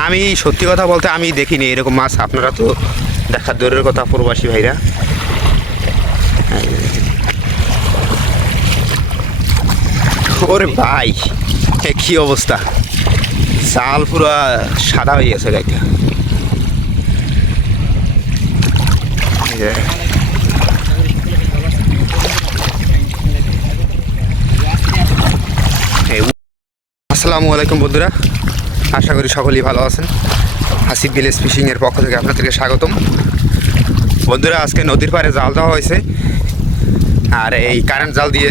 আমি সত্যি কথা বলতে আমি দেখিনি এরকম মাছ। আপনারা তো দেখার দূরের কথা, প্রবাসী ভাইরা। ওরে ভাই, কি অবস্থা! জাল পুরো সাদা হয়ে গেছে গাইটা। আসসালামু আলাইকুম বন্ধুরা, আশা করি সকলেই ভালো আছেন। হাসিব ভিলেজ ফিশিংয়ের পক্ষ থেকে আপনাদেরকে স্বাগতম। বন্ধুরা, আজকে নদীর পাড়ে জাল দেওয়া হয়েছে, আর এই কারেন্ট জাল দিয়ে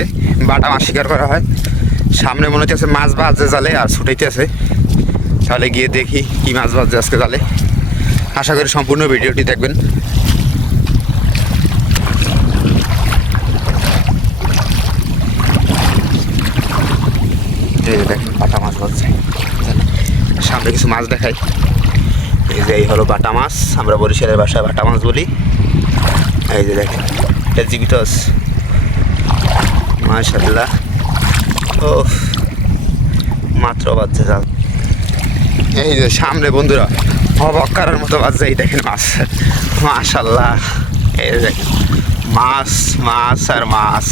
বাটা মাছ শিকার করা হয়। সামনে মনে হচ্ছে মাছ বাজছে জালে আর ছুটাইতেছে। তাহলে গিয়ে দেখি কি মাছ বাজছে আজকে জালে। আশা করি সম্পূর্ণ ভিডিওটি দেখবেন। এই যে দেখেন বাটা মাছ বাজছে, সামনে কিছু মাছ দেখাই। এই যে এই হলো বাটা মাছ, আমরা বরিশালের ভাষায় বাটা মাছ বলি। এই যে দেখেন, এটা জীবিত আছে, মাশাআল্লাহ। ও মাত্র বাজছে জাল। এই যে সামনে বন্ধুরা অবাক করার মতো বাজছে, এই দেখেন মাছ, মাশাআল্লাহ। এই দেখেন মাছ মাছ আর মাছ।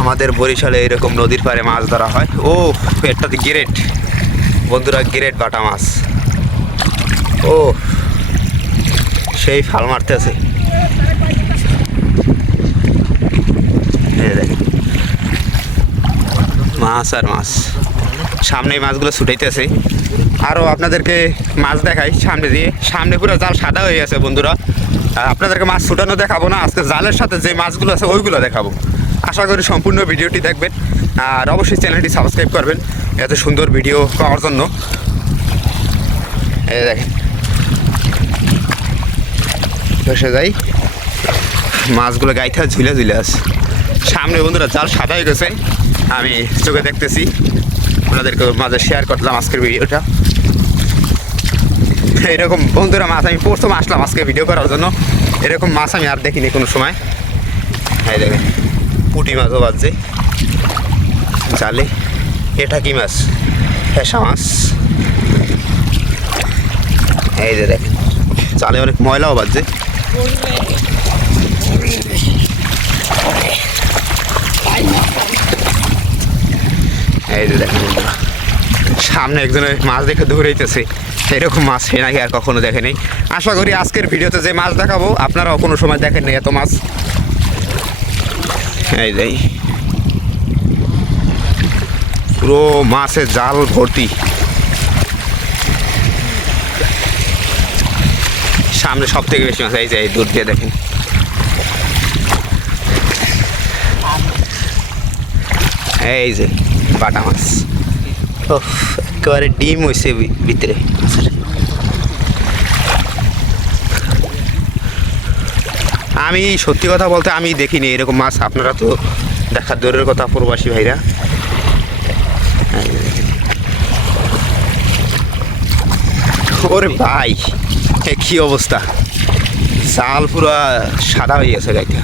আমাদের বরিশালে এরকম নদীর পাড়ে মাছ ধরা হয়। ও এটাতে গ্রেট বন্ধুরা, গ্রেট বাটা মাছ। ও সেই ফাল মারতে আছে। মাছ আর মাছ, সামনে মাছগুলো ছুটাইতেছে। আরও আপনাদেরকে মাছ দেখাই সামনে দিয়ে। সামনে পুরো জাল সাদা হয়ে গেছে বন্ধুরা। আপনাদেরকে মাছ ছুটানো দেখাবো না, আজকে জালের সাথে যে মাছগুলো আছে ওইগুলো দেখাবো। আশা করি সম্পূর্ণ ভিডিওটি দেখবেন, আর অবশ্যই চ্যানেলটি সাবস্ক্রাইব করবেন এত সুন্দর ভিডিও পাওয়ার জন্য। এই দেখেন বসে যাই, মাছগুলো গাইতে ঝুলে ঝুলে আছে। সামনে বন্ধুরা জাল সাদা হয়ে গেছে, আমি চোখে দেখতেছি। আপনাদেরকে মাঝে শেয়ার করলাম আজকের ভিডিওটা। এরকম বন্ধুরা মাছ আমি প্রথম আসলাম আজকে ভিডিও করার জন্য। এরকম মাছ আমি আর দেখিনি কোনো সময়। এই দেখেন পুঁটি মাছও বাজছে জালে। এটা কি মাছ? ফেসা মাছ। এই যে দেখেন জালে অনেক ময়লাও বাজছে। এই যে দেখেন সামনে একজনের মাছ দেখে দৌড়াইতেছে। এরকম মাছ সে নাকি আর কখনো দেখেনি। আশা করি আজকের ভিডিওতে যে মাছ দেখাবো আপনারাও কোনো সময় দেখেননি এত মাছ। এই যে পুরো মাছের জাল ভর্তি। সামনে সব থেকে বেশি মাছ। এই যে দূর দিয়ে দেখেন, এই যে বাটা মাছ। ও একেবারে ডিম হয়েছে ভিতরে। আমি সত্যি কথা বলতে আমি দেখিনি এরকম মাছ। আপনারা তো দেখার দূরের কথা, প্রবাসী ভাইরা। ওরে ভাই, কি অবস্থা! জাল পুরো সাদা হয়ে গেছে গাইটা।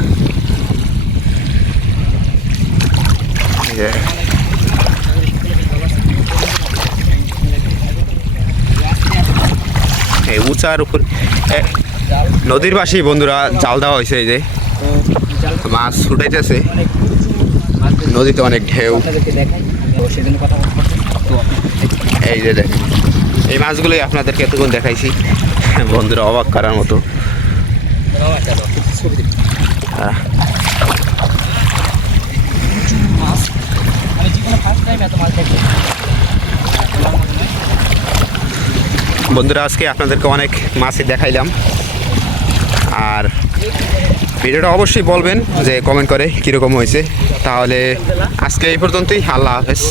এই উঁচার উপর নদীর পাশেই বন্ধুরা জাল দেওয়া হয়েছে। এই যে মাছ ছুটাইতেছে, নদীতে অনেক ঢেউ। এই যে দেখেন এই মাছগুলোই আপনাদেরকে এতক্ষণ দেখাইছি বন্ধুরা, অবাক করার মতো। বন্ধুরা আজকে আপনাদেরকে অনেক মাছই দেখাইলাম, আর ভিডিওটা অবশ্যই বলবেন যে কমেন্ট করে কীরকম হয়েছে। তাহলে আজকে এই পর্যন্তই, আল্লাহ হাফেজ।